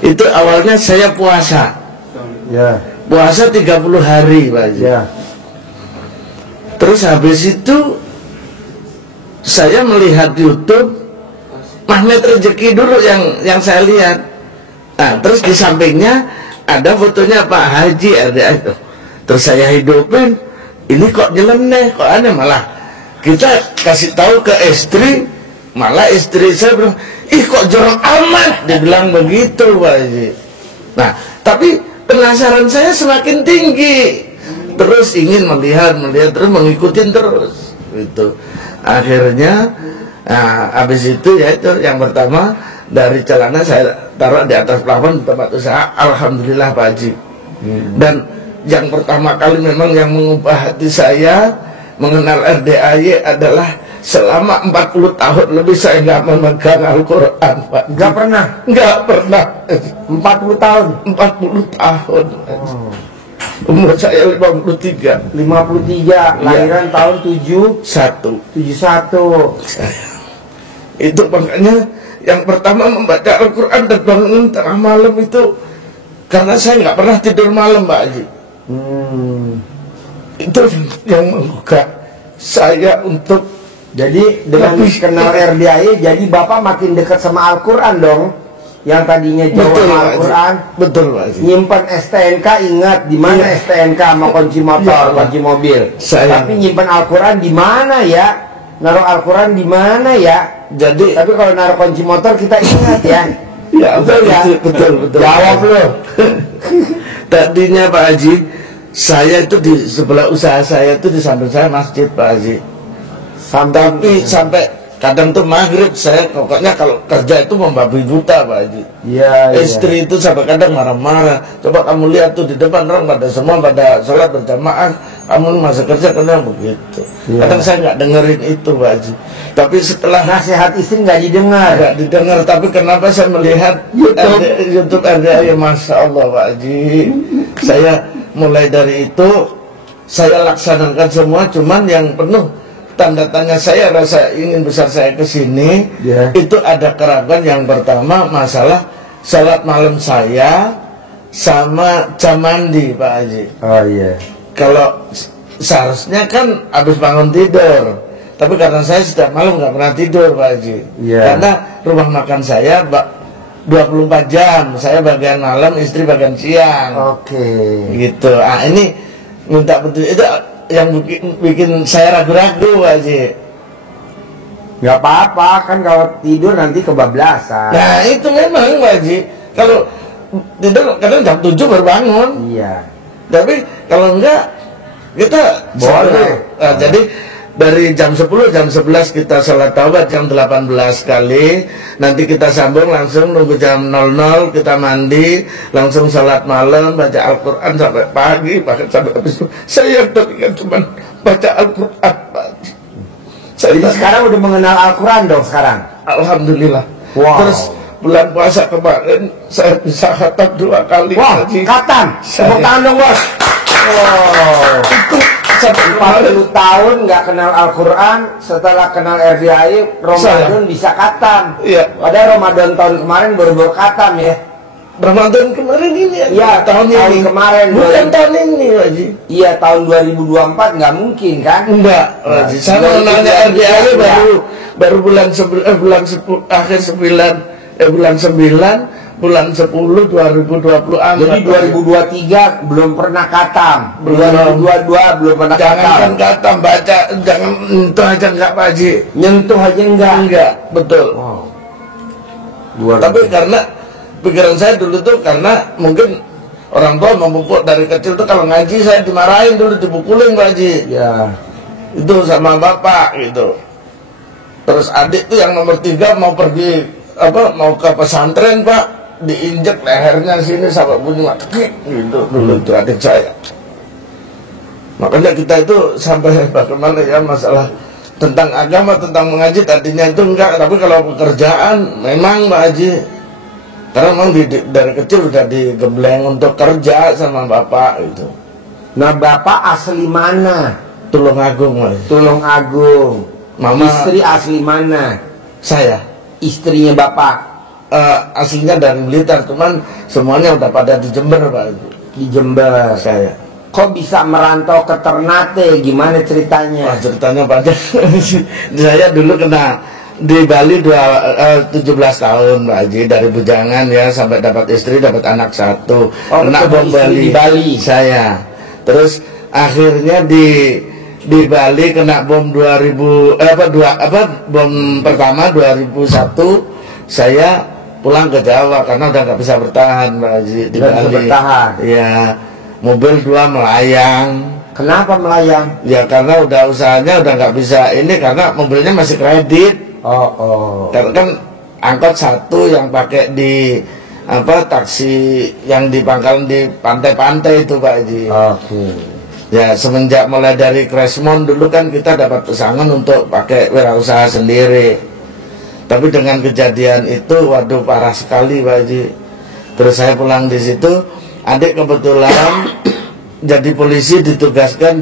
Itu awalnya saya puasa. Ya. Puasa 30 hari Pak Haji. Ya. Terus habis itu saya melihat YouTube Magnet Rezeki dulu yang saya lihat. Nah, terus di sampingnya ada fotonya Pak Haji RDA itu. Terus saya hidupin, ini kok nyeleneh, kok aneh, malah kita kasih tahu ke istri, malah istri saya bilang, ih kok jorok amat, dia bilang begitu Pak Haji. Nah, tapi penasaran saya semakin tinggi, terus ingin melihat terus mengikutin terus gitu. Akhirnya habis itu ya itu yang pertama, dari celana saya taruh di atas plafon di tempat usaha, alhamdulillah Pak Haji. Dan yang pertama kali memang yang mengubah hati saya mengenal RDAY adalah selama 40 tahun lebih saya nggak memegang Al-Quran Pak. Nggak pernah? Nggak pernah. 40 tahun? 40 tahun. Umur saya 53. 53, lahiran tahun 71. Saya. Itu makanya yang pertama membaca Al-Quran dan bangun tengah malam itu karena saya nggak pernah tidur malam Pak Haji. Itu yang menggugah saya untuk jadi dengan kenal RDAY, jadi Bapak makin dekat sama Al-Quran dong. Yang tadinya jauh sama Al-Quran. Betul Pak Haji. Nyimpan STNK, ingat di mana STNK sama kunci motor, kunci mobil. Tapi nyimpan Al-Quran di mana ya? Naruh Al-Quran di mana ya? Jadi tapi kalau naruh kunci motor kita ingat ya. Ya betul ya. Betul. Jawab loh. Tadinya Pak Haji, saya itu di sebelah usaha saya itu di samping saya masjid Pak Haji. Tapi sampai kadang tuh maghrib saya pokoknya kalau kerja itu membabi buta Pak Haji. Iya. Istri itu sampai kadang marah-marah. Coba kamu lihat tuh di depan orang pada semua pada sholat berjamaah, kamu masih kerja kadang begitu. Ya. Kadang saya nggak dengerin itu Pak Haji. Tapi setelah nasihat istri nggak didengar. Nggak didengar. Tapi kenapa saya melihat YouTube RDAY, Masya Allah Pak Haji. Saya mulai dari itu saya laksanakan semua. Cuman yang penuh tanda tanya saya rasa ingin besar saya ke sini itu ada keraguan. Yang pertama masalah salat malam saya sama jam mandi Pak Haji. Oh iya. Kalau seharusnya kan habis bangun tidur, tapi karena saya setiap malam nggak pernah tidur Pak Haji. Karena rumah makan saya 24 jam, saya bagian malam, istri bagian siang. Oke. Gitu. Ah ini minta betul itu yang bikin saya ragu-ragu Pak Haji. Gak apa-apa kan kalau tidur nanti kebablasan. Nah itu memang Pak Haji. Kalau tidur kadang jam 7 baru bangun. Iya. Tapi kalau enggak kita boleh. Nah, jadi dari jam 10, jam 11 kita sholat taubat jam 18 kali. Nanti kita sambung langsung nunggu jam 00 kita mandi, langsung sholat malam, baca Al-Quran sampai pagi, bahkan sampai habis itu. Saya teringat cuma baca Al-Quran. Jadi sekarang udah mengenal Al-Quran dong sekarang? Alhamdulillah. Wow. Terus bulan puasa kemarin saya bisa khatam 2 kali. Wah, khatam. Tepuk tangan dong bos. Wow. Itu 40 tahun nggak kenal Al-Quran, setelah kenal RDAY Ramadan bisa khatam. Iya. Padahal Ramadan tahun kemarin baru khatam ya. Ramadan kemarin ini ya? Iya, tahun ini. Kemarin. Bukan tahun ini Haji. Iya, tahun 2024 nggak mungkin kan? Enggak Haji. Saya mengenalnya RDAY baru bulan 10 akhir 9 bulan 9 bulan 10 2024. Jadi 2023 belum pernah khatam. 2022 belum pernah khatam. Jangan khatam, baca, jangan nyentuh aja enggak Pak Haji. Nyentuh aja enggak? Enggak, betul. Wow. Tapi karena pikiran saya dulu tuh karena mungkin orang tua memupuk dari kecil tuh kalau ngaji saya dimarahin dulu, dipukulin Pak Haji. Ya. Itu sama bapak gitu. Terus adik tuh yang nomor 3 mau pergi mau ke pesantren Pak, diinjek lehernya sini sampai bunyi mati gitu. Dulu itu adik saya. Makanya kita itu sampai bagaimana ya masalah tentang agama, tentang mengaji tadinya itu enggak, tapi kalau pekerjaan memang Pak Haji. Karena memang dari kecil udah digembleng untuk kerja sama bapak itu. Nah bapak asli mana? Tulungagung Mas. Tulungagung. Mama. Istri asli mana? Saya. Istrinya bapak. aslinya dari Blitar, cuman semuanya udah pada di Jember Pak Haji. Di Jember. Saya. Kok bisa merantau ke Ternate? Gimana ceritanya? Ceritanya Pak Haji. Saya dulu kena di Bali 17 tahun Pak Haji, dari bujangan ya sampai dapat istri, dapat anak satu. Kena bom Bali. Di Bali. Saya. Terus akhirnya di Bali kena bom bom pertama 2001. Saya pulang ke Jawa karena udah nggak bisa bertahan Pak Haji di Bali. Bisa bertahan. Iya. Mobil 2 melayang. Kenapa melayang? Ya karena usahanya udah nggak bisa ini, karena mobilnya masih kredit. Karena kan angkot satu yang pakai di taksi yang di pangkalan di pantai-pantai itu Pak Haji. Ya semenjak mulai dari Cresmon dulu kan kita dapat pesangon untuk pakai wirausaha sendiri. Tapi dengan kejadian itu, waduh parah sekali Pak Haji. Terus saya pulang di situ. Adik kebetulan jadi polisi, ditugaskan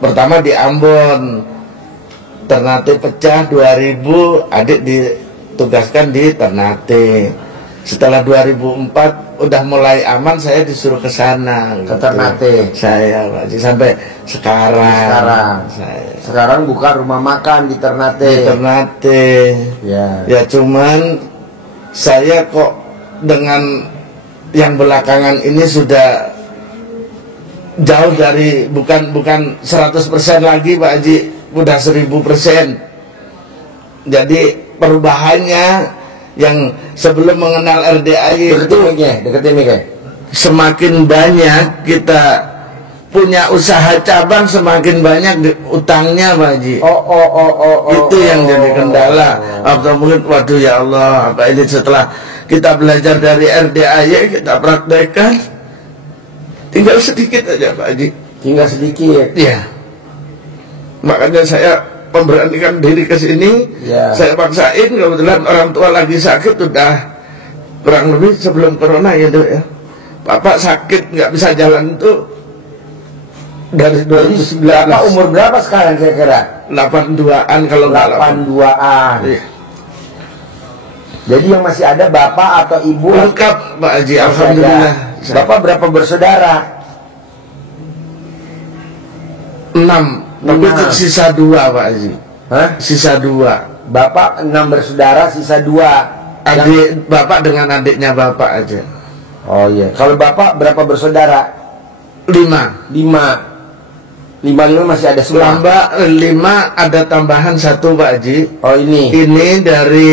pertama di Ambon. Ternate pecah 2000, adik ditugaskan di Ternate. Setelah 2004 udah mulai aman, saya disuruh ke sana ke Ternate. Saya Pak Haji sampai sekarang. Sekarang buka rumah makan di Ternate. Di Ternate. Ya cuman saya kok dengan yang belakangan ini sudah jauh dari bukan 100% lagi Pak Haji, udah 1000%. Jadi perubahannya yang sebelum mengenal RDAY itu semakin banyak kita punya usaha cabang, semakin banyak utangnya Pak Haji. Itu yang jadi kendala. Atau mungkin waduh ya Allah, apa ini setelah kita belajar dari RDAY, kita praktekkan, tinggal sedikit aja Pak Haji. Tinggal sedikit. Iya. Makanya saya memberanikan diri ke sini. Saya paksain, kebetulan orang tua lagi sakit, udah kurang lebih sebelum corona ya Dok ya. Bapak sakit nggak bisa jalan tuh dari 2019. Bapak umur berapa sekarang kira-kira? 82-an kalau nggak 82-an. Iya. Jadi yang masih ada bapak atau ibu? Lengkap Pak Haji, alhamdulillah. Bapak berapa bersaudara? 6. Tapi sisa 2 Pak Haji. Sisa 2. Bapak 6 bersaudara, sisa 2. Adik bapak dengan adiknya bapak aja. Oh iya. Kalau bapak berapa bersaudara? 5. 5 masih ada semua. 5 ada tambahan 1 Pak Haji. Oh ini. Ini dari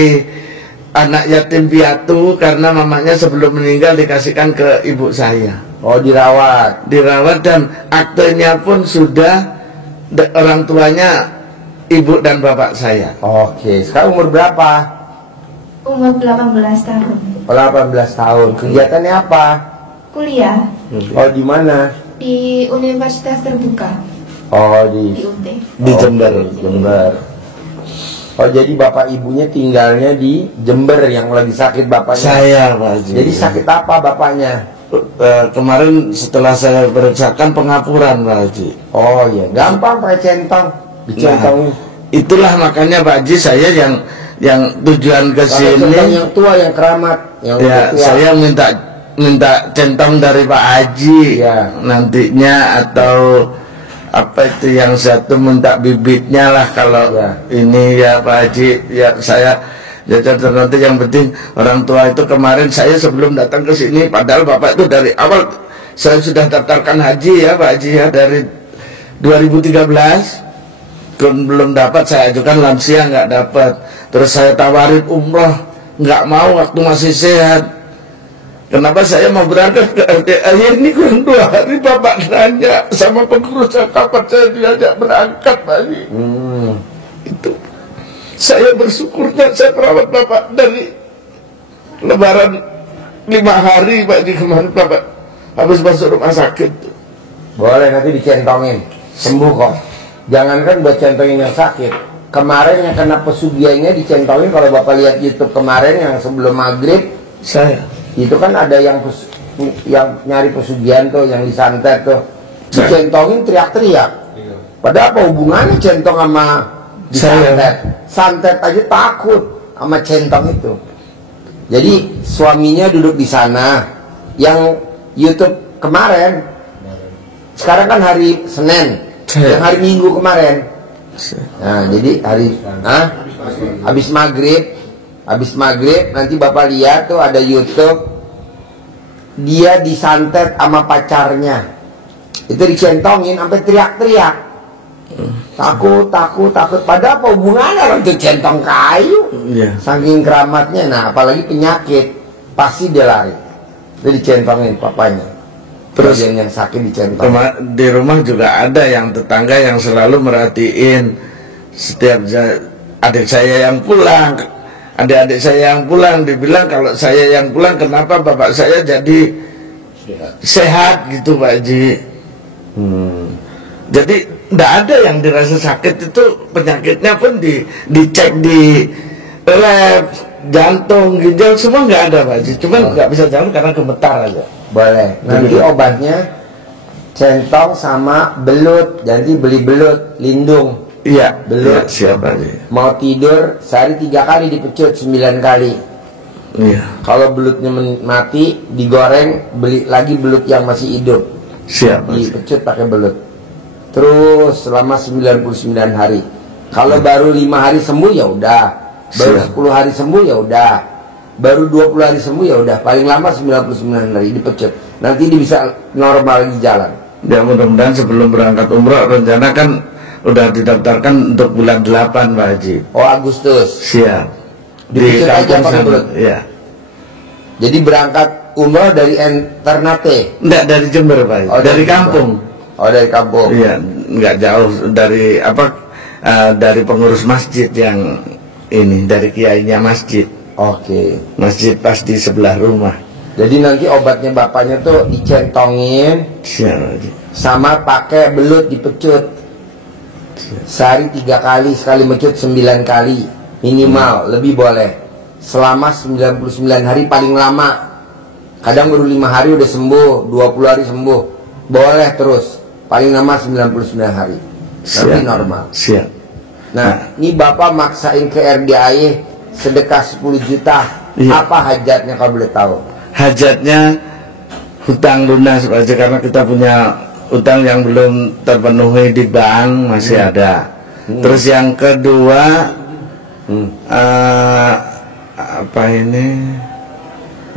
anak yatim piatu karena mamanya sebelum meninggal dikasihkan ke ibu saya. Oh dirawat. Dirawat dan aktenya pun sudah orang tuanya ibu dan bapak saya. Oke. Sekarang umur berapa? Umur 18 tahun. 18 tahun. Kegiatannya apa? Kuliah. Oh di mana? Di Universitas Terbuka. Oh Di UT. Di Jember. Jember. Oh jadi bapak ibunya tinggalnya di Jember yang lagi sakit bapaknya. Saya Pak Haji. Jadi sakit apa bapaknya? Kemarin setelah saya periksakan pengapuran Pak Haji. Oh iya, gampang pakai centong, dicentongin. Itulah makanya Pak Haji saya yang tujuan ke sini. Yang tua, yang keramat, yang ya tua. Saya minta centong dari Pak Haji nantinya, atau apa itu yang satu minta bibitnya lah kalau ini ya Pak Haji. Ya saya nanti yang penting orang tua itu kemarin saya sebelum datang ke sini, padahal bapak itu dari awal saya sudah daftarkan haji ya Pak Haji ya, dari 2013 belum dapat, saya ajukan lansia nggak dapat, terus saya tawarin umroh nggak mau waktu masih sehat. Kenapa saya mau berangkat ke RDAY ini kurang 2 hari bapak nanya sama pengurus kapan saya diajak berangkat Pak Haji. Itu saya bersyukurnya saya perawat bapak dari lebaran 5 hari Pak Haji kemarin, bapak habis masuk rumah sakit. Boleh nanti dicentongin, sembuh kok. Jangankan buat centongin yang sakit. Kemarin yang kena pesugihannya dicentongin, kalau bapak lihat YouTube kemarin yang sebelum maghrib, itu kan ada yang nyari pesugihan tuh, yang disantet tuh, dicentongin teriak-teriak. Padahal apa hubungannya centong sama disantet? Santet aja takut sama centong itu. Jadi suaminya duduk di sana. Yang YouTube kemarin, sekarang kan hari Senin, yang hari Minggu kemarin. Nah, jadi habis maghrib nanti Bapak lihat tuh ada YouTube, dia disantet sama pacarnya. Itu dicentongin sampai teriak-teriak. Takut. Padahal apa hubungannya kalau itu centong kayu? Saking keramatnya. Nah, apalagi penyakit, pasti dia lari. Itu dicentongin papanya. Terus yang sakit dicentong. Di rumah juga ada yang tetangga yang selalu merhatiin setiap adik saya yang pulang, adik-adik saya yang pulang, dibilang kalau saya yang pulang kenapa bapak saya jadi sehat gitu Pak Haji. Jadi tidak ada yang dirasa sakit itu, penyakitnya pun dicek di lab, jantung, ginjal semua nggak ada Pak Haji. Cuman nggak bisa jalan karena gemetar aja. Boleh. Nanti obatnya centong sama belut. Nanti beli belut lindung. Iya. Belut. Ya, siapa sih? Mau tidur sehari 3 kali dipecut 9 kali. Iya. Kalau belutnya mati digoreng, beli lagi belut yang masih hidup. Siapa? Dipecut pakai belut. Terus selama 99 hari. Kalau baru 5 hari sembuh ya udah. Baru 10 hari sembuh ya udah. Baru 20 hari sembuh ya udah. Paling lama 99 hari dipecut. Nanti dia bisa normal lagi jalan. Ya mudah-mudahan sebelum berangkat umroh rencana kan udah didaftarkan untuk bulan 8 Pak Haji. Oh, Agustus. Siap. Dipecut aja pakai belut. Iya. Jadi berangkat umroh dari Ternate. Enggak, dari Jember Pak Haji. Oh, dari kampung. Oh, dari kampung. Iya, enggak jauh dari dari pengurus masjid yang ini, dari kiainya masjid. Oke. Masjid pas di sebelah rumah. Jadi nanti obatnya bapaknya tuh dicentongin. Siap. Sama pakai belut dipecut. Sehari 3 kali, sekali mecut 9 kali minimal, lebih boleh. Selama 99 hari paling lama. Kadang baru 5 hari udah sembuh, 20 hari sembuh. Boleh terus. Paling lama 99 hari. Nanti normal. Siap. Nah, ini bapak maksain ke RDAI sedekah 10 juta. Iya. Apa hajatnya kalau boleh tahu? Hajatnya hutang lunas aja, karena kita punya utang yang belum terpenuhi di bank masih ada. Terus yang kedua apa ini?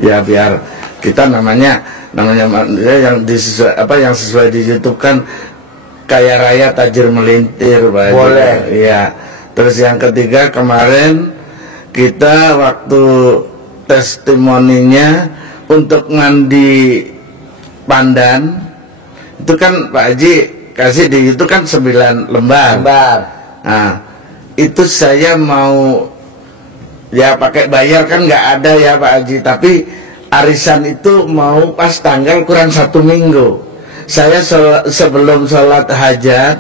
Ya biar kita namanya yang yang sesuai di YouTube kan kaya raya tajir melintir Pak. Boleh. Iya. Terus yang ketiga kemarin kita waktu testimoninya untuk mandi pandan itu kan Pak Haji kasih di itu kan 9 lembar. Nah, itu saya mau ya pakai bayar kan nggak ada ya Pak Haji, tapi arisan itu mau pas tanggal kurang 1 minggu. Saya sebelum sholat hajat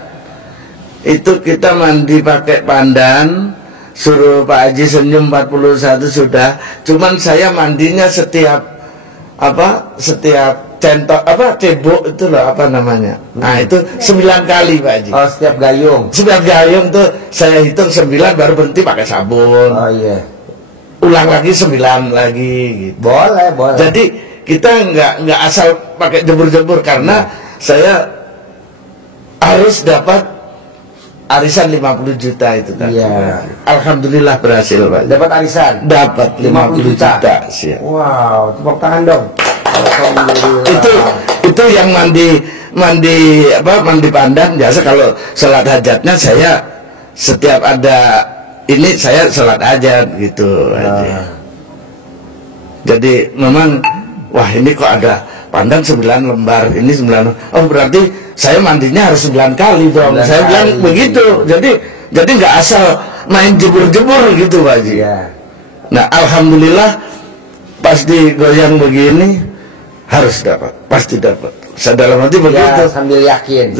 itu kita mandi pakai pandan, suruh Pak Haji senyum 41 sudah. Cuman saya mandinya setiap cebok itu loh apa namanya. Nah itu 9 kali Pak Haji. Oh, setiap gayung. Setiap gayung tuh saya hitung 9 baru berhenti pakai sabun. Oh iya. Ulang lagi 9 lagi gitu. Boleh. Jadi kita nggak asal pakai jebur-jebur karena saya harus dapat arisan 50 juta itu kan. Iya. Alhamdulillah berhasil Pak. Dapat arisan. Dapat 50 juta. Siap. Wow, tepuk tangan dong. Alhamdulillah. Itu yang mandi pandan biasa. Kalau sholat hajatnya saya setiap ada ini saya sholat hajat gitu aja. Jadi memang wah ini kok ada pandan 9 lembar, ini 9. Oh berarti saya mandinya harus 9 kali dong. Saya bilang begitu. Jadi nggak asal main jebur-jebur gitu Pak Haji. Iya. Nah alhamdulillah pas digoyang begini harus dapat, pasti dapat. Saya dalam hati begitu. Ya, sambil yakin.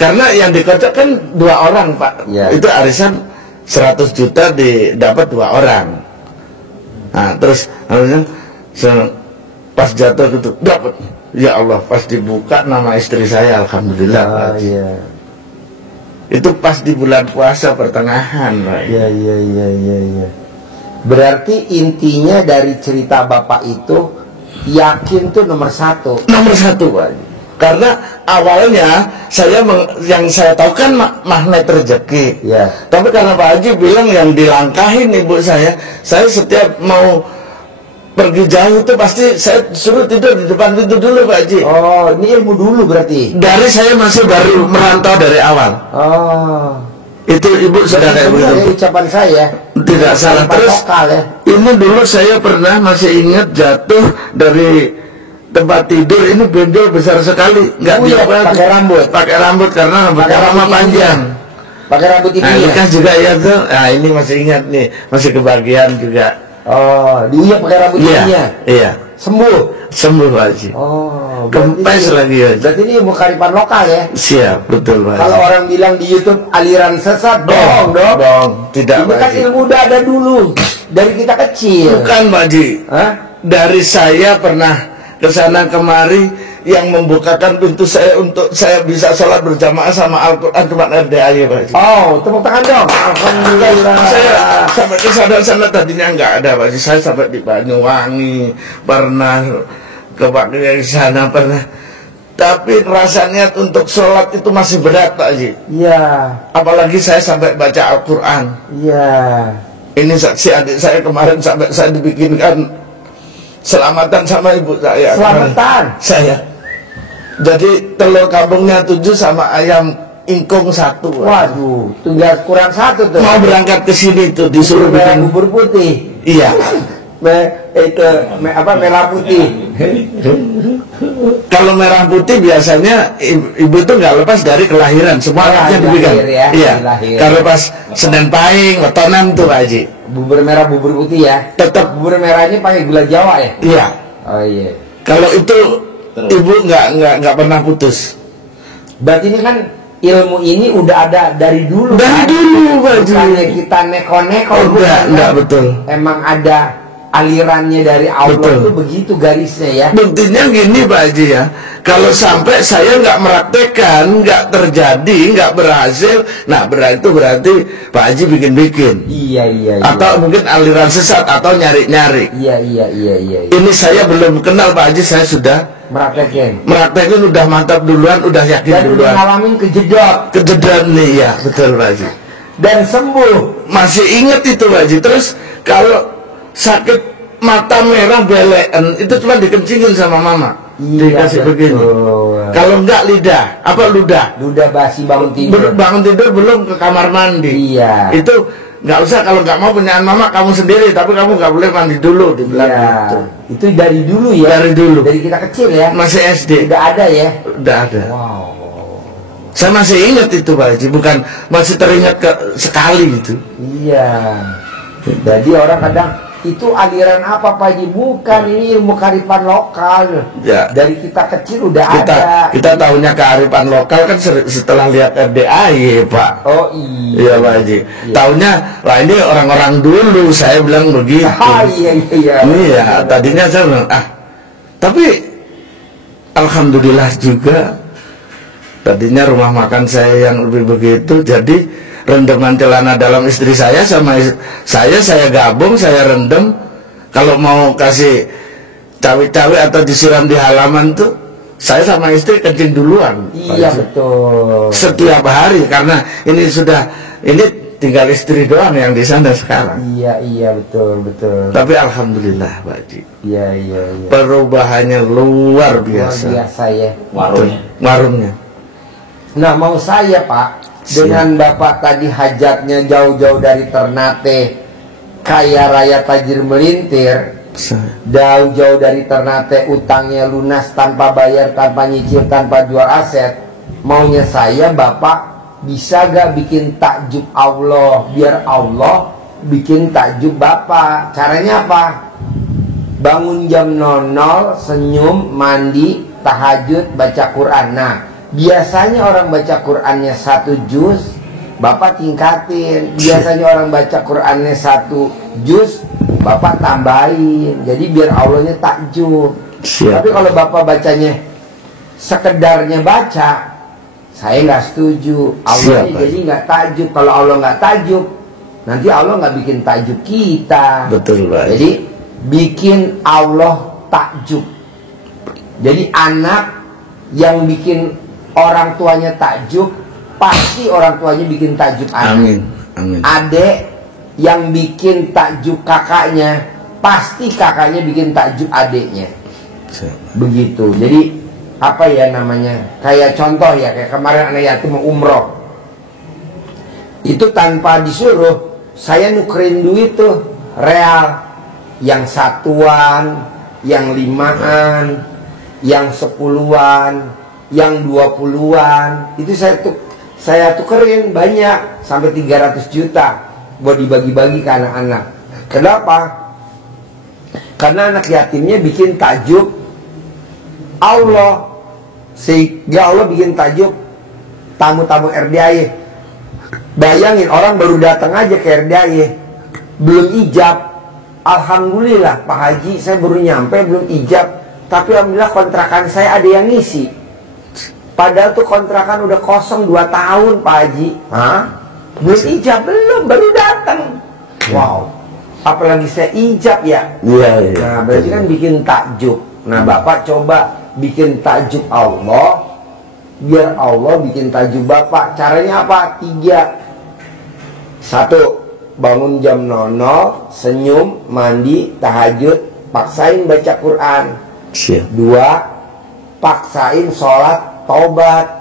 Karena yang dikocok kan 2 orang Pak. Ya. Itu arisan 100 juta dapat 2 orang. Nah terus harusnya pas jatuh itu dapat. Ya Allah, pas dibuka nama istri saya alhamdulillah. Oh, iya. Itu pas di bulan puasa pertengahan Pak. Iya. Berarti intinya dari cerita Bapak itu, yakin tuh nomor satu. Nomor satu, Pak Haji. Karena awalnya yang saya tahu kan magnet rezeki. Ya. Tapi karena Pak Haji bilang yang dilangkahin ibu saya setiap mau pergi jauh itu pasti saya suruh tidur di depan pintu dulu, Pak Haji. Oh, ini ilmu dulu berarti. Dari saya masih baru merantau dari awal. Oh. Itu ibu sudah kayak Benar ya begitu. ucapan saya. Tidak salah. Tanpa Terus lokal ya. ini dulu saya pernah masih ingat jatuh dari tempat tidur, ini benjol besar sekali, nggak Oh iya, diobati. pakai karena rambut. rambutnya lama panjang. Pakai rambut Nah, ini nikah ya. juga ya tuh. Nah, ini masih ingat nih, masih kebagian juga. Oh, diuyak pakai rambut Iya, ininya. iya, Sembuh. sembuh Pak Haji. Oh, Kempes lagi ya. Berarti ini ilmu kearifan lokal ya. Siap, betul Pak Haji. Kalau orang bilang di YouTube aliran sesat, dong. Tidak Ini Pak kan Haji. ilmu udah ada dulu dari kita kecil. Bukan Pak Haji. Hah? Dari saya pernah ke sana kemari, yang membukakan pintu saya untuk saya bisa sholat berjamaah sama Al-Quran cuma RDA Pak Haji. Oh, tepuk tangan dong. Alhamdulillah. Saya sampai ke sana tadinya nggak ada Pak Haji. Saya sampai di Banyuwangi, pernah ke Pak Kiai sana pernah. Tapi rasanya untuk sholat itu masih berat Pak Haji. Iya. Apalagi saya sampai baca Al-Quran. Iya. Ini saksi adik saya kemarin sampai saya dibikinkan selamatan sama ibu saya. Selamatan? Saya. Jadi telur kampungnya 7 sama ayam ingkung 1. Waduh, tinggal kurang satu tuh. Mau berangkat ke sini tuh disuruh Merah bikin. bubur putih. Iya. Merah putih. Kalau merah putih biasanya ibu itu nggak lepas dari kelahiran, semua anaknya dibikin. lahir ya, Iya. lahir. Kalau pas Senin Pahing, wetonan tuh Pak Haji. Bubur merah bubur putih ya. Tetap. Bubur merahnya pakai gula Jawa ya. Iya. Oh iya. Kalau itu ibu nggak pernah putus. Berarti ini kan ilmu ini udah ada dari dulu. Dari kan? dulu, Pak Haji. Bukannya kita neko-neko. Enggak betul. Emang ada alirannya dari Allah. Betul. Itu begitu garisnya ya. Buktinya gini Pak Haji ya, kalau sampai saya nggak meraktekkan, nggak terjadi, nggak berhasil, nah berarti Pak Haji bikin-bikin. Iya. Atau mungkin aliran sesat atau nyari-nyari. Iya. Ini saya belum kenal Pak Haji, saya sudah Meraktekin. meraktekin, udah mantap duluan, udah yakin Dan udah duluan. ngalamin kejedot. Kejedot nih ya, betul Pak Haji. Dan sembuh. Masih inget itu Pak Haji. Terus kalau sakit mata merah belean itu cuma dikencingin sama mama. Iya, Dikasih betul. begini. Kalau enggak lidah, apa ludah? Udah basi bangun tidur. Bangun tidur belum ke kamar mandi. Iya. Itu nggak usah, kalau nggak mau punyaan mama kamu sendiri, tapi kamu nggak boleh mandi dulu, dibilang Iya. gitu. Itu dari dulu ya. Dari dulu. Dari kita kecil ya. Masih SD. Udah ada ya. Udah ada. Wow. Saya masih ingat itu Pak Haji, bukan masih teringat sekali gitu. Iya. Jadi orang kadang itu aliran apa Pak Haji? Bukan, ini ilmu kearifan lokal. Ya. Dari kita kecil udah ada. Kita tahunya kearifan lokal kan setelah lihat RDAY Pak. Oh Iya iya. Pak Haji. Iya. Taunya lah ini orang-orang dulu, saya bilang begitu. Ah, iya. Ini ya tadinya saya bilang tapi alhamdulillah juga tadinya rumah makan saya yang lebih begitu, jadi rendeman celana dalam istri saya sama saya gabung, saya rendem. Kalau mau kasih cawi-cawi atau disiram di halaman tuh saya sama istri kencing duluan. Iya Pak Haji. betul. Setiap hari, karena ini tinggal istri doang yang di sana sekarang. Iya betul. Tapi alhamdulillah Pak Haji, Iya. perubahannya luar Luar biasa. biasa ya. Warungnya. Nah mau saya Pak, dengan Bapak tadi hajatnya jauh-jauh dari Ternate, kaya raya tajir melintir, jauh-jauh dari Ternate, utangnya lunas tanpa bayar, tanpa nyicil, tanpa jual aset. Maunya saya Bapak bisa gak bikin takjub Allah, biar Allah bikin takjub Bapak. Caranya apa? Bangun jam 00, senyum, mandi, tahajud, baca Quran. Nah biasanya orang baca Qurannya 1 juz, Bapak tingkatin. Biasanya orang baca Qurannya 1 juz, Bapak tambahin. Jadi biar Allahnya takjub. Siap. Tapi kalau Bapak bacanya sekedarnya baca, saya nggak setuju. Allah Siap, jadi nggak takjub. Kalau Allah nggak takjub, nanti Allah nggak bikin takjub kita. Betul, Pak. Jadi bikin Allah takjub. Jadi anak yang bikin orang tuanya takjub, pasti orang tuanya bikin takjub anak. Amin. Amin. Adek yang bikin takjub kakaknya, pasti kakaknya bikin takjub adeknya. Begitu. Jadi apa ya namanya, kayak contoh ya, kayak kemarin anak yatim mau umroh, itu tanpa disuruh saya nukerin duit tuh real, yang satuan, yang limaan, yang 10-an, yang 20-an, itu saya tukerin banyak sampai 300 juta buat dibagi-bagi ke anak-anak. Kenapa? Karena anak yatimnya bikin takjub Allah, sehingga Allah bikin takjub tamu-tamu RDAY. Bayangin orang baru datang aja ke RDAY, belum ijab. Alhamdulillah Pak Haji, saya baru nyampe belum ijab, tapi alhamdulillah kontrakan saya ada yang ngisi. Padahal tuh kontrakan udah kosong 2 tahun Pak Haji. Hah? Belum ijab, belum, baru datang. Wow, apalagi saya ijab ya. Iya. Nah berarti kan bikin takjub. Nah Bapak coba bikin takjub Allah, biar Allah bikin takjub Bapak. Caranya apa? 3. 1, bangun jam 00, senyum, mandi, tahajud, paksain baca Quran. 2, paksain sholat taubat.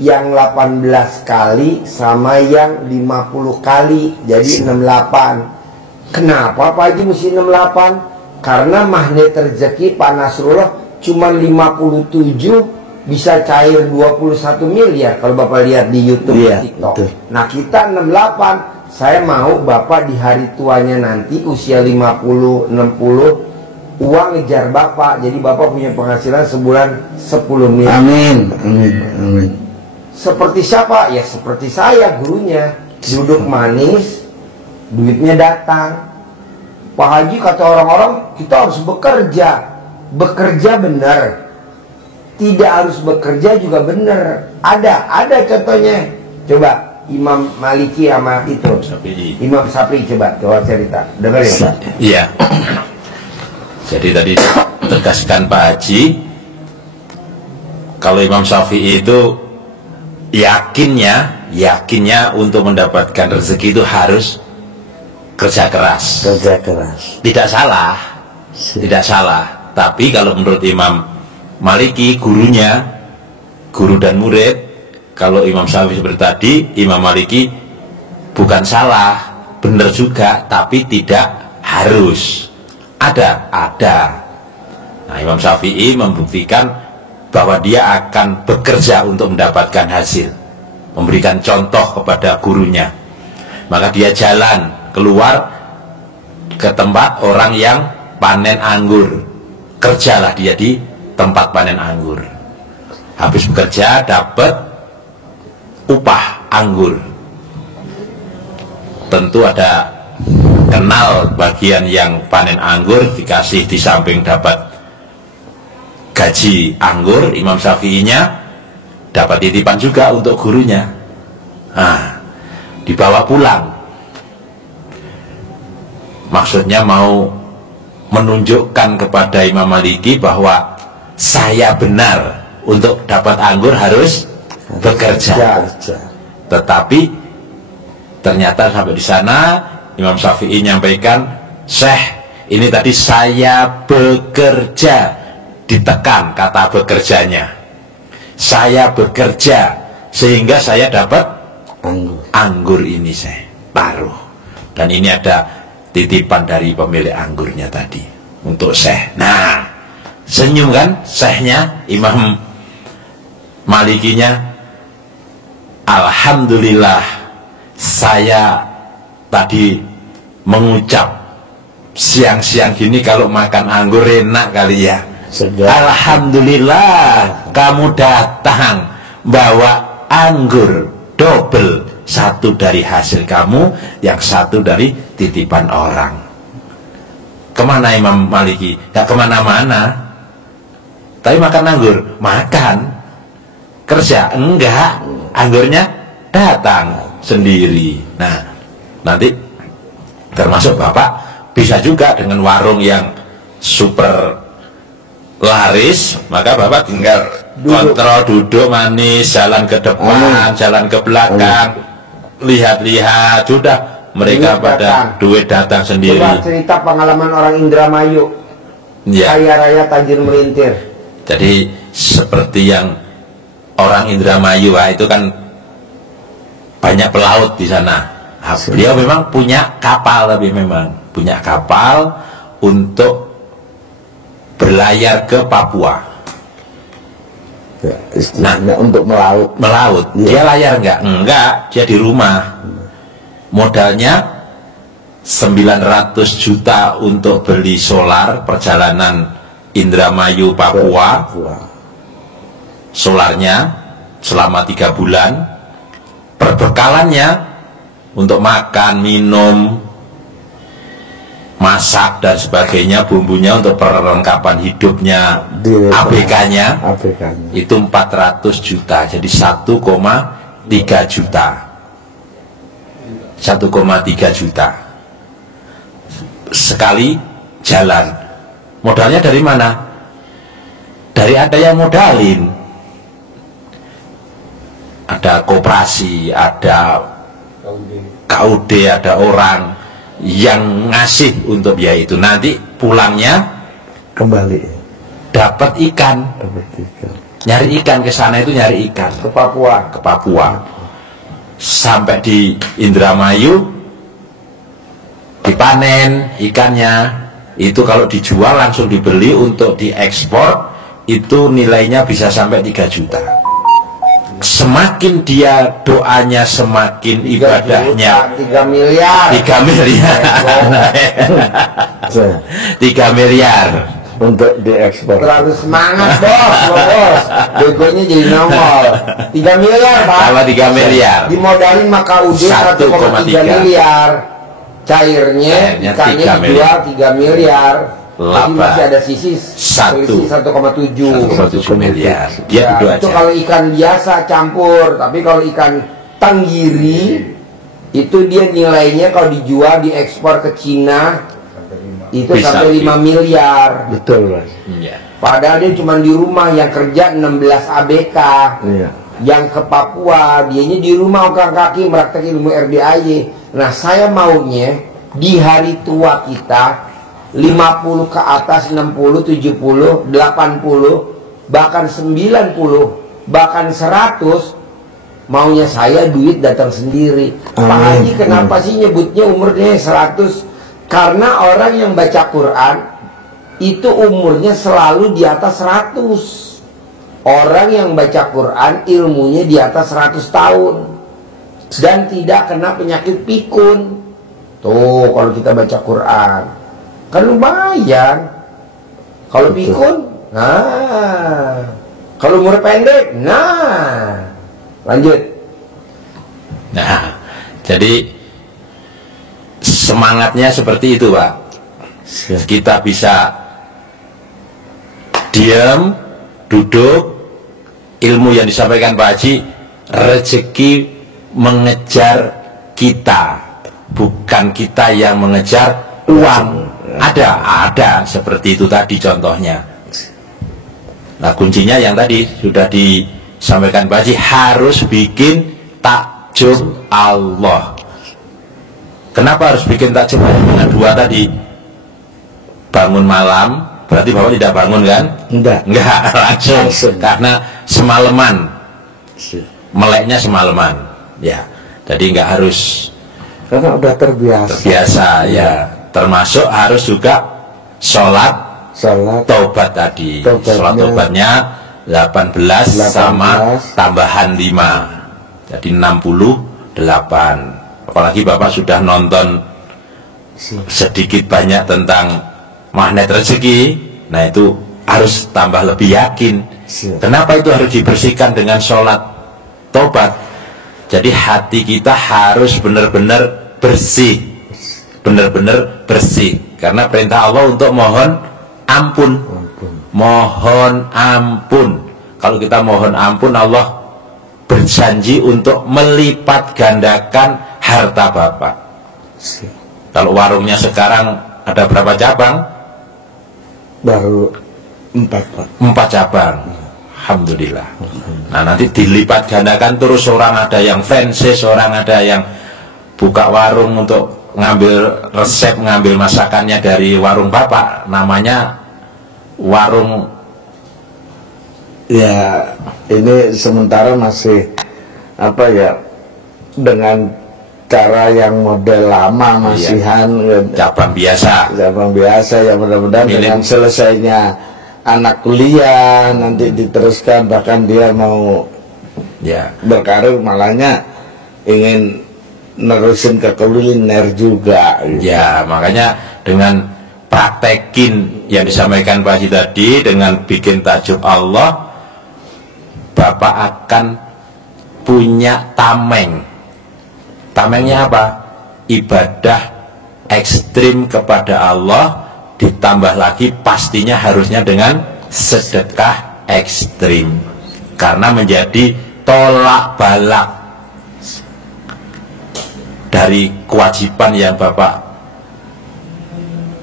Yang 18 kali sama yang 50 kali, jadi 68. Kenapa Pak Haji mesti 68? Karena magnet rezeki Pak Nasrullah cuma 57 bisa cair 21 miliar kalau Bapak lihat di YouTube, iya, TikTok. betul. Nah kita 68. Saya mau Bapak di hari tuanya nanti usia 50, 60 uang ngejar Bapak, jadi Bapak punya penghasilan sebulan 10 miliar. Amin. Amin. Amin. Seperti siapa? Ya seperti saya, gurunya. Duduk manis, duitnya datang. Pak Haji, kata orang-orang kita harus bekerja. Bekerja benar, tidak harus bekerja juga benar. Ada contohnya. Coba Imam Maliki sama itu Imam Syafi'i, coba cerita. Dengar ya Pak? Iya. Jadi tadi tegaskan Pak Haji, kalau Imam Syafi'i itu yakinnya untuk mendapatkan rezeki itu harus kerja keras. Kerja keras. Tidak salah. Tidak salah. Tapi kalau menurut Imam Maliki, gurunya, guru dan murid, kalau Imam Syafi'i seperti tadi, Imam Maliki bukan salah, benar juga, tapi tidak harus. Ada. Nah, Imam Syafi'i membuktikan bahwa dia akan bekerja untuk mendapatkan hasil, memberikan contoh kepada gurunya. Maka dia jalan keluar ke tempat orang yang panen anggur. Kerjalah dia di tempat panen anggur. Habis bekerja dapat upah anggur. Tentu ada kenal bagian yang panen anggur, dikasih di samping dapat gaji anggur. Imam Syafi'inya dapat titipan juga untuk gurunya. Nah, dibawa pulang, maksudnya mau menunjukkan kepada Imam Maliki bahwa saya benar, untuk dapat anggur harus bekerja. Tetapi ternyata sampai di sana Imam Syafi'i nyampaikan, Syekh, ini tadi saya bekerja, ditekan kata bekerjanya. Saya bekerja sehingga saya dapat anggur ini, saya taruh. Dan ini ada titipan dari pemilik anggurnya tadi untuk Syekh. Nah, senyum kan Syekhnya, Imam Malikinya, alhamdulillah saya tadi mengucap siang-siang gini kalau makan anggur enak kali ya. Alhamdulillah kamu datang bawa anggur double, satu dari hasil kamu, yang satu dari titipan orang. Kemana Imam Maliki? Gak kemana-mana, tapi makan anggur, makan. Kerja enggak, anggurnya datang sendiri. Nah, nanti Termasuk Bapak bisa juga dengan warung yang super laris, maka Bapak tinggal kontrol, duduk manis, jalan ke depan, jalan ke belakang, lihat-lihat, sudah mereka Duit pada datang. duit datang sendiri. Coba cerita pengalaman orang Indramayu, Ya. kaya raya tajir melintir. Jadi seperti yang orang Indramayu, itu kan banyak pelaut di sana. Nah, beliau memang punya kapal, tapi memang punya kapal untuk berlayar ke Papua. Ya, istilahnya untuk melaut. Melaut. Iya. Dia layar enggak? Enggak, dia di rumah. Modalnya 900 juta untuk beli solar perjalanan Indramayu Papua. Solarnya selama 3 bulan. Perbekalannya untuk makan, minum, masak dan sebagainya, bumbunya untuk perlengkapan hidupnya, ABK-nya itu 400 juta, jadi 1,3 juta. 1,3 juta sekali jalan. Modalnya dari mana? Dari ada yang modalin, ada koperasi, ada KUD, ada orang yang ngasih untuk biaya itu. Nanti pulangnya Kembali. dapat ikan, nyari ikan ke sana, itu nyari ikan Ke Papua. ke Papua. Sampai di Indramayu dipanen ikannya, itu kalau dijual langsung dibeli untuk diekspor, itu nilainya bisa sampai 3 juta. Semakin dia doanya, semakin 3 ibadahnya. juta, 3 miliar. 3 miliar. 3 miliar. Untuk diekspor. Terlalu semangat bos. Begonya jadi nongol. 3 miliar Pak. Kalau 3 miliar. Dimodalin maka UD 1,3 miliar. Cairnya ikannya 3 dijual 3 miliar. Jadi Laba. masih ada selisih 1,7 1,7 miliar. Dia Ya, duduk itu aja. kalau ikan biasa campur, tapi kalau ikan tenggiri itu dia nilainya kalau dijual diekspor ke Cina itu Bisa sampai 5 miliar. Betul, Mas. Iya. Padahal dia cuma di rumah, yang kerja 16 ABK. Iya. Yang ke Papua, dianya di rumah angkat kaki meraktek ilmu RDAY. Nah, saya maunya di hari tua kita 50 ke atas, 60, 70, 80, bahkan 90, bahkan 100, maunya saya duit datang sendiri. Pak Haji kenapa sih nyebutnya umurnya 100? Karena orang yang baca Quran itu umurnya selalu di atas 100. Orang yang baca Quran ilmunya di atas 100 tahun dan tidak kena penyakit pikun. Tuh kalau kita baca Quran kan lumayan. Kalau pikun, nah. Kalau umur pendek, nah. Lanjut. Nah, jadi semangatnya seperti itu, Pak. Kita bisa diam, duduk, ilmu yang disampaikan Pak Haji, rezeki mengejar kita, bukan kita yang mengejar uang. Ada seperti itu tadi contohnya. Nah, kuncinya yang tadi sudah disampaikan Pak Haji, harus bikin takjub Allah. Kenapa harus bikin takjub dengan 2 tadi? Bangun malam, berarti Bapak tidak bangun kan? Enggak. Langsung. Karena semalaman, meleknya semalaman. Ya, jadi enggak harus Karena udah terbiasa. ya. Termasuk harus juga sholat tobat tadi. Sholat tobatnya 18 sama tambahan 5, jadi 68. Apalagi Bapak sudah nonton sedikit banyak tentang magnet rezeki, nah itu harus tambah lebih yakin. Kenapa itu harus dibersihkan dengan sholat tobat? Jadi hati kita harus benar-benar bersih, benar-benar bersih, karena perintah Allah untuk mohon ampun. Mohon ampun. Kalau kita mohon ampun, Allah berjanji untuk melipat gandakan harta Bapak. Kalau warungnya sekarang ada berapa cabang? Baru 4 Pak. 4 cabang. Alhamdulillah. Nah nanti dilipat gandakan terus, orang ada yang fancy, orang ada yang buka warung untuk ngambil resep, ngambil masakannya dari warung bapak, namanya warung. Ya ini sementara masih apa ya, dengan cara yang model lama, masihan, cabang biasa. cabang biasa. Ya mudah-mudahan dengan selesainya anak kuliah nanti diteruskan, bahkan dia mau Ya, berkarir malahnya ingin nerusin ke kuliner juga gitu. ya makanya dengan praktekin yang disampaikan Pak Haji tadi, dengan bikin takjub Allah, Bapak akan punya tameng. Tamengnya apa? Ibadah ekstrim kepada Allah, ditambah lagi pastinya harusnya dengan sedekah ekstrim, karena menjadi tolak balak dari kewajiban yang Bapak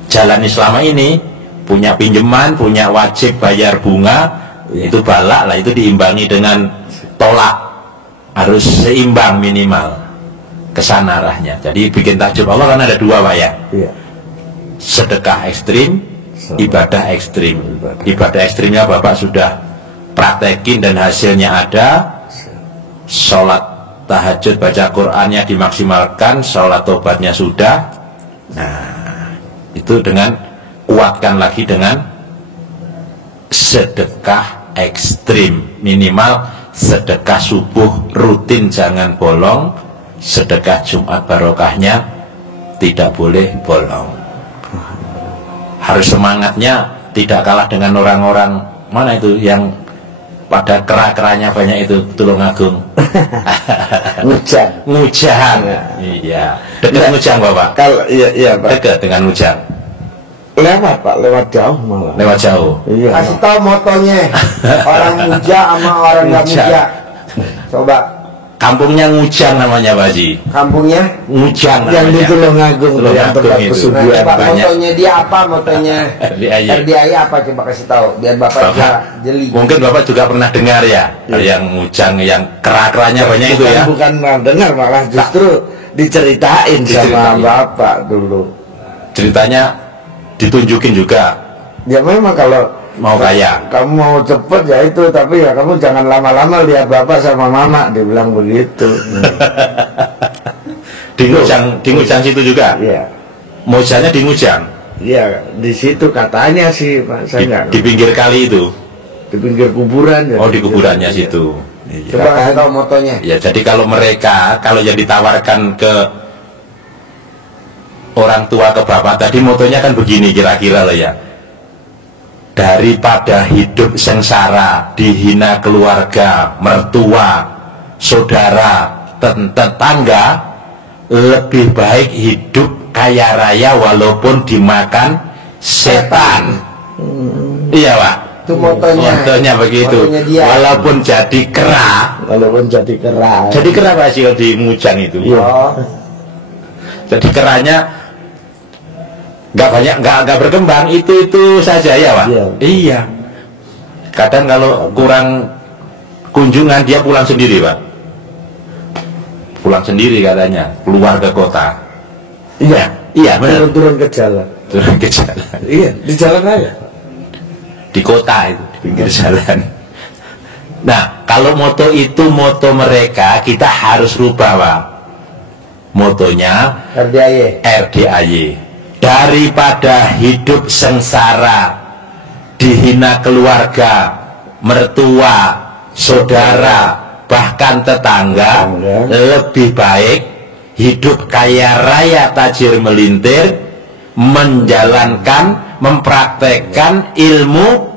jalani selama ini. Punya pinjaman, punya wajib bayar bunga, itu balak lah, itu diimbangi dengan tolak, harus seimbang minimal kesana arahnya. Jadi bikin takjub Allah kan ada 2 Pak ya, Iya. sedekah ekstrim, ibadah ekstrim. Ibadah ekstrimnya Bapak sudah praktekin dan hasilnya ada. Sholat tahajud, baca Qur'annya dimaksimalkan, sholat tobatnya sudah. Nah itu dengan kuatkan lagi dengan sedekah ekstrim, minimal sedekah subuh rutin jangan bolong, sedekah Jumat barokahnya tidak boleh bolong. Harus semangatnya tidak kalah dengan orang-orang mana itu yang pada kera-keranya banyak itu, Tulungagung. Ngujang. Iya. Dekat Ngujang Bapak. Kalau iya Pak. Dekat dengan Ngujang. Lewat Pak, lewat jauh malah. Lewat jauh. Iya. Kasih tahu motonya, orang muja sama orang nggak Muja. muja. Coba Kampungnya Ngujang namanya Pak Haji. kampungnya. Ngujang Yang di namanya. Tulungagung tuh, yang Tulungagung tempat itu. Nah, pesugihan coba banyak. motonya dia apa? Motonya RDIY. RDIY apa? Coba kasih tahu biar bapak juga Bapak, jeli. mungkin Bapak juga pernah dengar ya, yang Ngujang, yang kera-keranya banyak itu ya. Bukan dengar, malah justru diceritain Diceritain. sama Bapak dulu. Ceritanya ditunjukin juga, Ya memang kalau mau kaya. kamu mau cepet ya itu, tapi ya kamu jangan lama-lama lihat Bapak sama Mama, dibilang begitu. Di Ngujang situ juga. Iya. Mojanya di Ngujang, Iya, di situ katanya sih Pak, saya nggak di pinggir kali itu. di pinggir kuburan ya. Oh, di kuburannya situ. Iya. Coba kasih tahu motonya. Ya, jadi kalau mereka, kalau yang ditawarkan ke orang tua, ke bapak tadi, motonya kan begini kira-kira lah ya. Daripada hidup sengsara, dihina keluarga, mertua, saudara, tetangga, lebih baik hidup kaya raya walaupun dimakan setan. Iya Pak. Itu motonya. Motonya begitu. Motonya dia. Walaupun jadi kera. Walaupun jadi keras. Jadi kera Pak Haji di Ngujang itu. Iya. Oh, Jadi keranya nggak banyak, nggak berkembang, itu saja ya Pak. Iya. Iya. Kadang kalau kurang kunjungan dia pulang sendiri Pak. Pulang sendiri katanya, keluar ke kota. Iya. Iya benar. Turun ke jalan. Turun ke jalan. Iya, di jalan raya. Di kota itu, di pinggir jalan. Nah, kalau moto itu moto mereka, kita harus rubah Pak. Motonya RDIY. RDIY. Daripada hidup sengsara, dihina keluarga, mertua, saudara, bahkan tetangga, lebih baik hidup kaya raya tajir melintir, menjalankan, mempraktekkan ilmu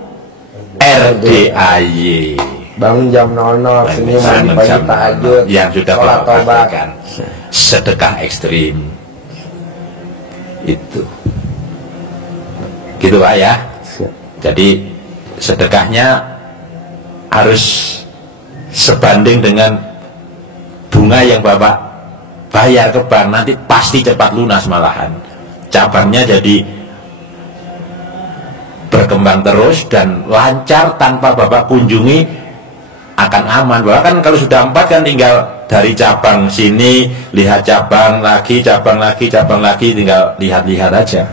RDIY. Bangun jam 00, senyum Bangun pagi jam tahajud, yang sudah sholat Bapak taubat. praktekkan. Sedekah ekstrim. Itu. Gitu Pak ya. Jadi sedekahnya harus sebanding dengan bunga yang Bapak bayar ke bank nanti pasti cepat lunas, malahan cabangnya jadi berkembang terus dan lancar tanpa Bapak kunjungi akan aman. Bahwa kan kalau sudah 4 kan tinggal dari cabang sini lihat cabang lagi, tinggal lihat-lihat aja,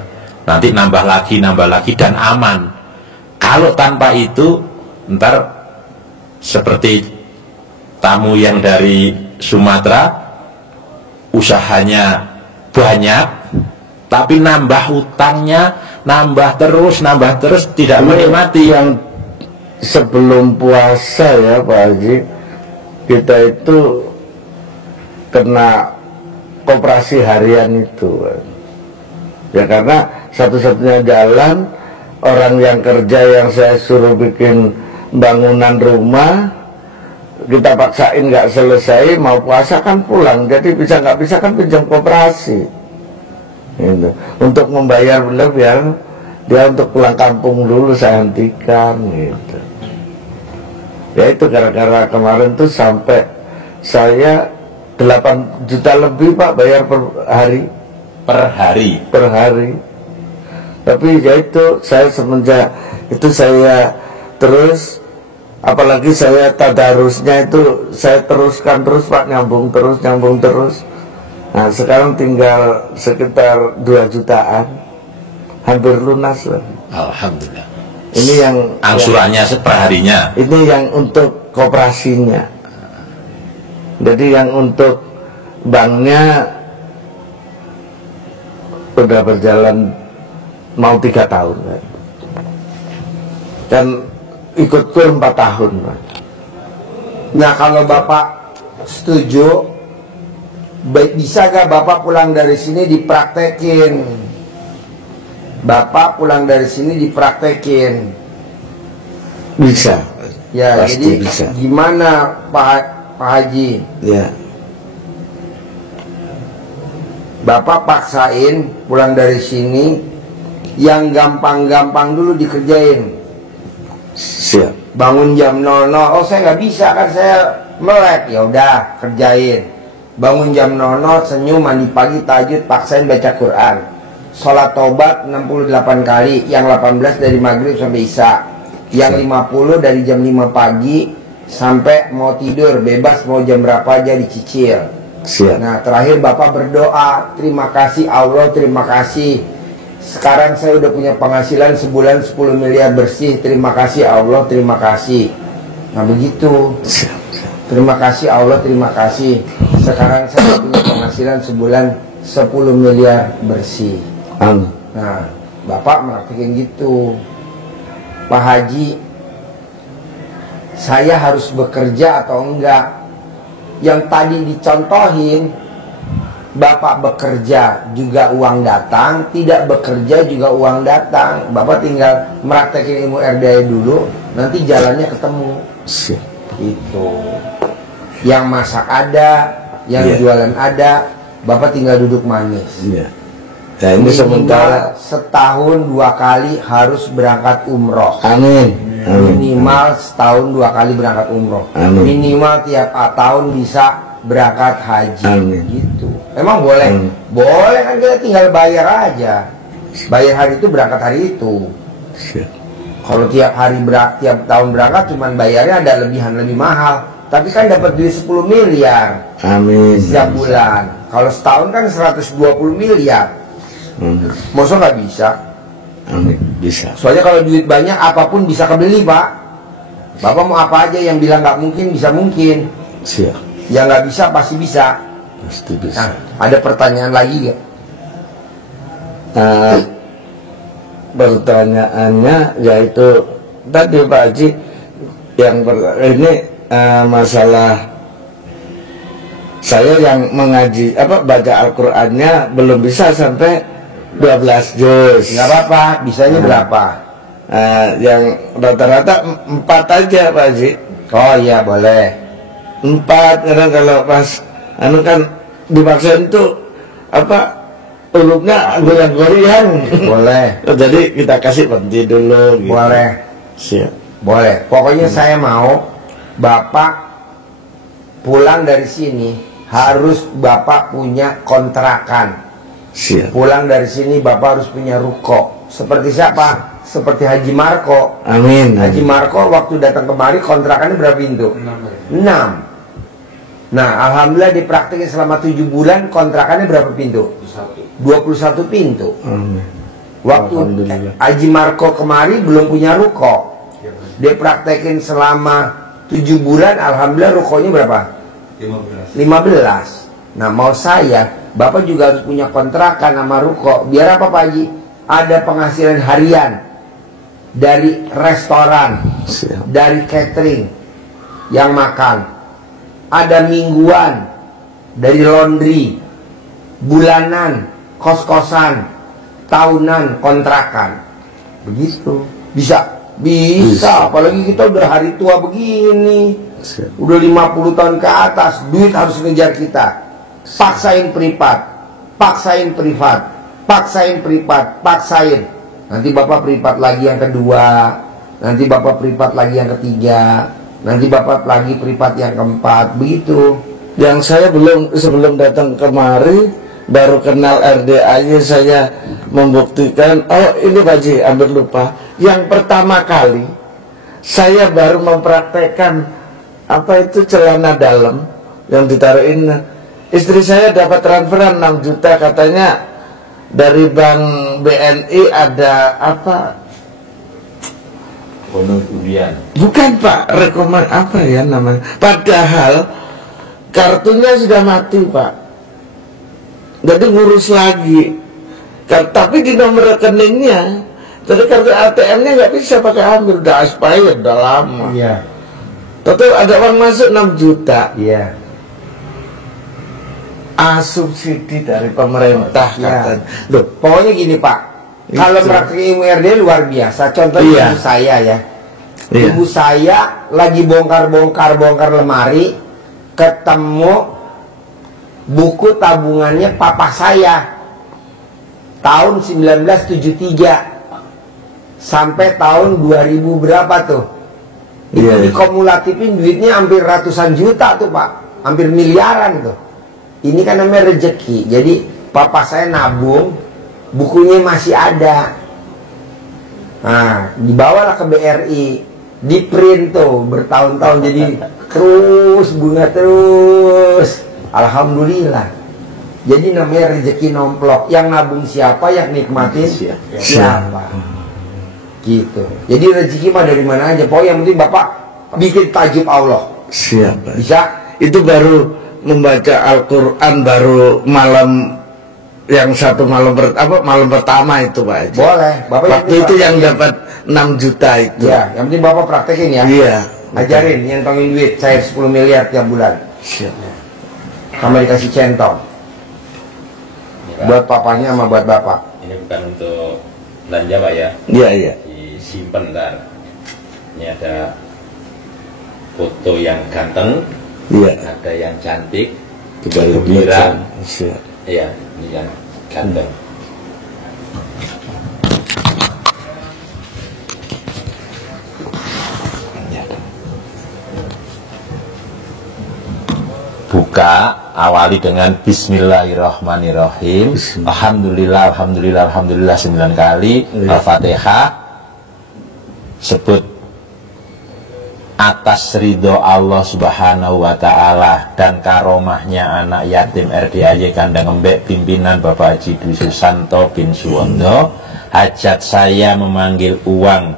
nanti nambah lagi dan aman. Kalau tanpa itu ntar seperti tamu yang dari Sumatera, usahanya banyak tapi nambah utangnya, nambah terus tidak menikmati. Yang sebelum puasa ya Pak Haji, kita itu kena koperasi harian itu ya, karena satu-satunya jalan orang yang kerja yang saya suruh bikin bangunan rumah kita paksain nggak selesai, mau puasa kan pulang, jadi bisa nggak bisa kan pinjam koperasi gitu. Untuk membayar beliau biar dia untuk pulang kampung dulu saya hentikan gitu. Ya itu gara-gara kemarin tuh sampai saya 8 juta lebih Pak bayar per hari. Tapi ya itu saya semenjak itu saya terus, apalagi saya tadarusnya itu saya teruskan terus Pak, nyambung terus. Nah sekarang tinggal sekitar 2 jutaan, hampir lunas Pak. Alhamdulillah. Ini yang angsurannya seperharinya. Ini yang untuk koperasinya. Jadi yang untuk banknya sudah berjalan mau 3 tahun Pak. Dan ikut kur 4 tahun Pak. Nah kalau Bapak setuju, bisa gak Bapak pulang dari sini dipraktekin? Bapak pulang dari sini dipraktekin. Bisa. Ya, pasti jadi bisa. Gimana Pak Haji? Ya. Bapak paksain pulang dari sini, yang gampang-gampang dulu dikerjain. Siap. Bangun jam 00, oh saya nggak bisa kan saya melek, ya udah kerjain. Bangun jam 00, senyum, mandi pagi, tahajud, paksain baca Quran. Sholat tobat 68 kali, yang 18 dari maghrib sampai isya, yang 50 dari jam 5 pagi sampai mau tidur, bebas mau jam berapa aja dicicil. Siap. Nah terakhir Bapak berdoa, terima kasih Allah, terima kasih. Sekarang saya udah punya penghasilan sebulan 10 miliar bersih, terima kasih Allah, terima kasih. Nah begitu. Terima kasih Allah, terima kasih. Sekarang saya punya penghasilan sebulan 10 miliar bersih. Amin. Nah Bapak melakukan gitu. Pak Haji, saya harus bekerja atau enggak? Yang tadi dicontohin, Bapak bekerja juga uang datang, tidak bekerja juga uang datang. Bapak tinggal meraktekin ilmu RDA dulu, nanti jalannya ketemu. Siap. Itu. Yang masak ada, yang jualan ada, Bapak tinggal duduk manis. Iya. Nah ini sementara setahun 2 kali harus berangkat umroh. Amin. Minimal setahun 2 kali berangkat umroh. Amin. Minimal tiap tahun bisa berangkat haji. Amin. Gitu. Emang boleh? Boleh kan, kita tinggal bayar aja. Bayar hari itu, berangkat hari itu. Siap. Kalau tiap tahun berangkat cuman bayarnya ada lebihan lebih mahal. Tapi kan dapat duit 10 miliar. Amin. Setiap bulan. Kalau setahun kan 120 miliar. Masa nggak bisa? Amin. Bisa. Soalnya kalau duit banyak apapun bisa kebeli Pak. Bapak mau apa aja, yang bilang nggak mungkin bisa mungkin. Siap. Yang nggak bisa pasti bisa. Pasti bisa. Nah, ada pertanyaan lagi gak? Pertanyaannya yaitu tadi Pak Haji yang ini masalah saya yang mengaji baca Al-Qur'annya belum bisa sampai 12 juz. Nggak apa-apa, bisanya berapa? Yang rata-rata 4 aja Pak Haji. Oh iya boleh. 4, karena kalau pas kan dipaksain tuh hurufnya goyang-goyang. Boleh. Jadi kita kasih berhenti dulu gitu. Boleh. Siap. Boleh. Pokoknya saya mau Bapak pulang dari sini harus Bapak punya kontrakan. Siap. Pulang dari sini Bapak harus punya ruko. Seperti siapa? Seperti Haji Marco. Amin. Haji Marco waktu datang kemari kontrakannya berapa pintu? 6. Nah, alhamdulillah dipraktikin selama 7 bulan kontrakannya berapa pintu? 21 pintu. Amin. Waktu Alhamdulillah. Haji Marco kemari belum punya ruko. Dia praktekin selama 7 bulan, alhamdulillah rukonya berapa? 15. Nah, mau saya, Bapak juga harus punya kontrakan sama ruko. Biar apa Pak Haji? Ada penghasilan harian dari restoran, Siap. dari catering yang makan, ada mingguan dari laundry, bulanan kos-kosan, tahunan kontrakan. Begitu. Bisa. Apalagi kita udah hari tua begini, Siap. udah 50 tahun ke atas, duit harus ngejar kita. Paksain privat, paksain privat. Nanti Bapak privat lagi yang kedua, nanti Bapak privat lagi yang ketiga, nanti Bapak lagi privat yang keempat, begitu. Yang saya sebelum datang kemari baru kenal RDA-nya, saya membuktikan. Oh ini Pak Haji, hampir lupa. Yang pertama kali saya baru mempraktekkan apa itu celana dalam yang ditaruhin. Istri saya dapat transferan 6 juta katanya dari Bank BNI, ada apa? Bonus undian. Bukan Pak, rekomend apa ya namanya? Padahal kartunya sudah mati Pak. Jadi ngurus lagi. Tapi di nomor rekeningnya, jadi kartu ATM-nya nggak bisa pakai ambil, udah expired, udah lama. Iya. Tentu ada uang masuk 6 juta. Iya. Subsidi dari pemerintah Ya. katanya. Loh, Pokoknya gini Pak, kalau Itu. praktik ilmu RD luar biasa. Contohnya Iya. ibu saya ya. Iya. Ibu saya lagi bongkar llemari, ketemu buku tabungannya papa saya tahun 1973 sampai tahun 2000 berapa tuh. Itu Iya. dikumulatifin duitnya hampir ratusan juta tuh Pak, hampir miliaran tuh. Ini kan namanya rezeki. Jadi papa saya nabung, bukunya masih ada. Nah, dibawalah ke BRI, di print tuh bertahun-tahun, jadi terus bunga terus. Alhamdulillah. Jadi namanya rezeki nomplok. Yang nabung siapa, yang nikmatin siapa. Gitu. Jadi rezeki mah dari mana aja. Pokoknya yang penting Bapak bikin tajub Allah. siapa? Bisa? Itu baru membaca Al-Quran baru malam yang satu malam pertama itu Pak Haji. Boleh. Bapak Waktu itu yang dapat 6 juta itu. Ya, yang penting Bapak praktekin ya. Iya. Ajarin nyentongin duit, cair 10 miliar tiap bulan. Siap. Sama dikasih centong. Ini, Pak. Buat papanya sama buat bapak. Ini bukan untuk belanja Pak ya, Iya, iya. disimpan ntar. Ini ada foto yang ganteng, Iya. ada yang cantik, Kembali gembira. Siap. Iya, ini yang ganteng. Buka, awali dengan Bismillahirrahmanirrahim. Alhamdulillah, Alhamdulillah, Alhamdulillah 9 kali. Iya. Al-Fatihah. Sebut atas ridho Allah Subhanahu wa Ta'ala dan karomahnya anak yatim RDAY Kandang Embek pimpinan Bapak Haji Dwi Susanto bin Suwondo. Hajat saya memanggil uang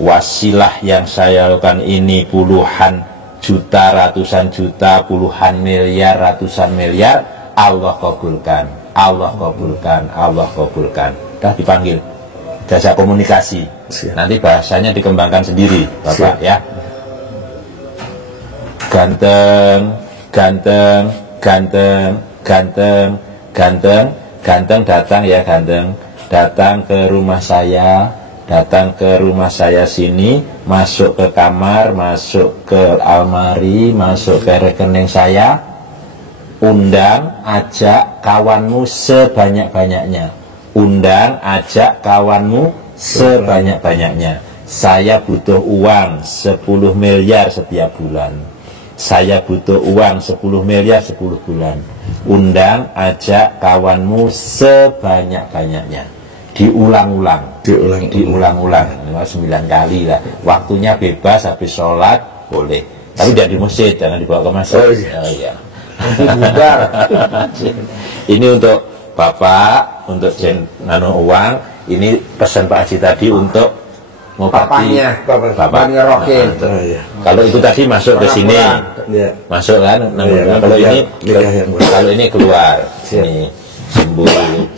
wasilah yang saya lakukan ini puluhan juta, ratusan juta, puluhan miliar, ratusan miliar. Allah kabulkan, Allah kabulkan, Allah kabulkan. Dah dipanggil, jasa komunikasi. Siap. Nanti bahasanya dikembangkan sendiri Bapak. Siap. Ya. Ganteng, ganteng, ganteng, ganteng, ganteng, ganteng datang ya, ganteng datang ke rumah saya, datang ke rumah saya sini, masuk ke kamar, masuk ke almari, masuk ke rekening saya, undang, ajak kawanmu sebanyak-banyaknya, undang, ajak kawanmu sebanyak-banyaknya. Saya butuh uang 10 miliar setiap bulan. saya butuh uang 10 miliar 10 bulan. Undang, ajak kawanmu sebanyak-banyaknya. Diulang-ulang. Diulang-ulang. 9 kali lah. Waktunya bebas, habis sholat boleh. Tapi tidak di masjid, jangan dibawa ke masjid. Oh iya. Oh, iya. Bubar. Ini untuk Bapak, untuk nano uang. Ini pesan Pak Haji tadi untuk ngobati bapaknya Rokin. Kalau itu tadi masuk ke sini, masuk kan? Kalau ini kalau ini keluar sini,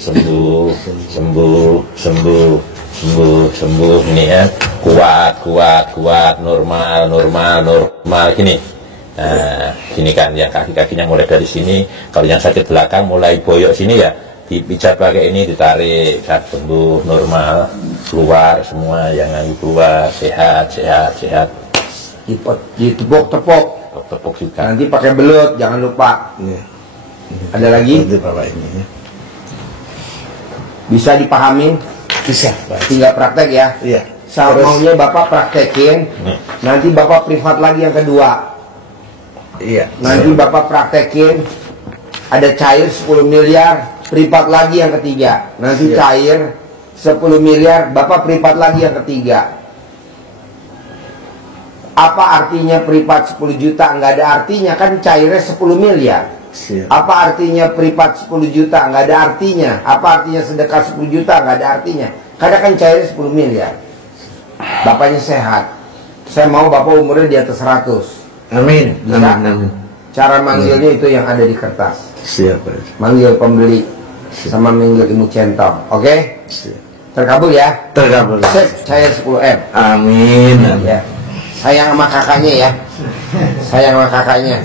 sembuh ini ya, kuat, normal gini. Nah, gini kan ya, kaki-kakinya mulai dari sini. Kalau yang sakit belakang mulai boyok sini ya, dipijat pakai ini, ditarik, saat sembuh normal, keluar semua, yang keluar sehat. Ditepuk-tepuk juga. nanti pakai belut, jangan lupa. Ada lagi? Bisa dipahami? Bisa. Tinggal praktek ya. Iya. Maunya Bapak praktekin, nanti Bapak privat lagi yang kedua. Iya. Nanti Bapak praktekin, ada cair 10 miliar, privat lagi yang ketiga. Nanti cair 10 miliar, Bapak privat lagi yang ketiga. Apa artinya privat 10 juta? Nggak ada artinya, kan cairnya 10 miliar. Apa artinya privat 10 juta? Nggak ada artinya. Apa artinya sedekah 10 juta? Nggak ada artinya. Karena kan cairnya 10 miliar. Bapaknya sehat. Saya mau Bapak umurnya di atas 100. Amin. Bisa? Amin. Cara manggilnya itu yang ada di kertas. Siap. Manggil pembeli sama manggil ilmu centong. Oke? Terkabul ya? Terkabul. Sip, cair 10M. Amin. Ya. Sayang sama kakaknya ya. Sayang sama kakaknya.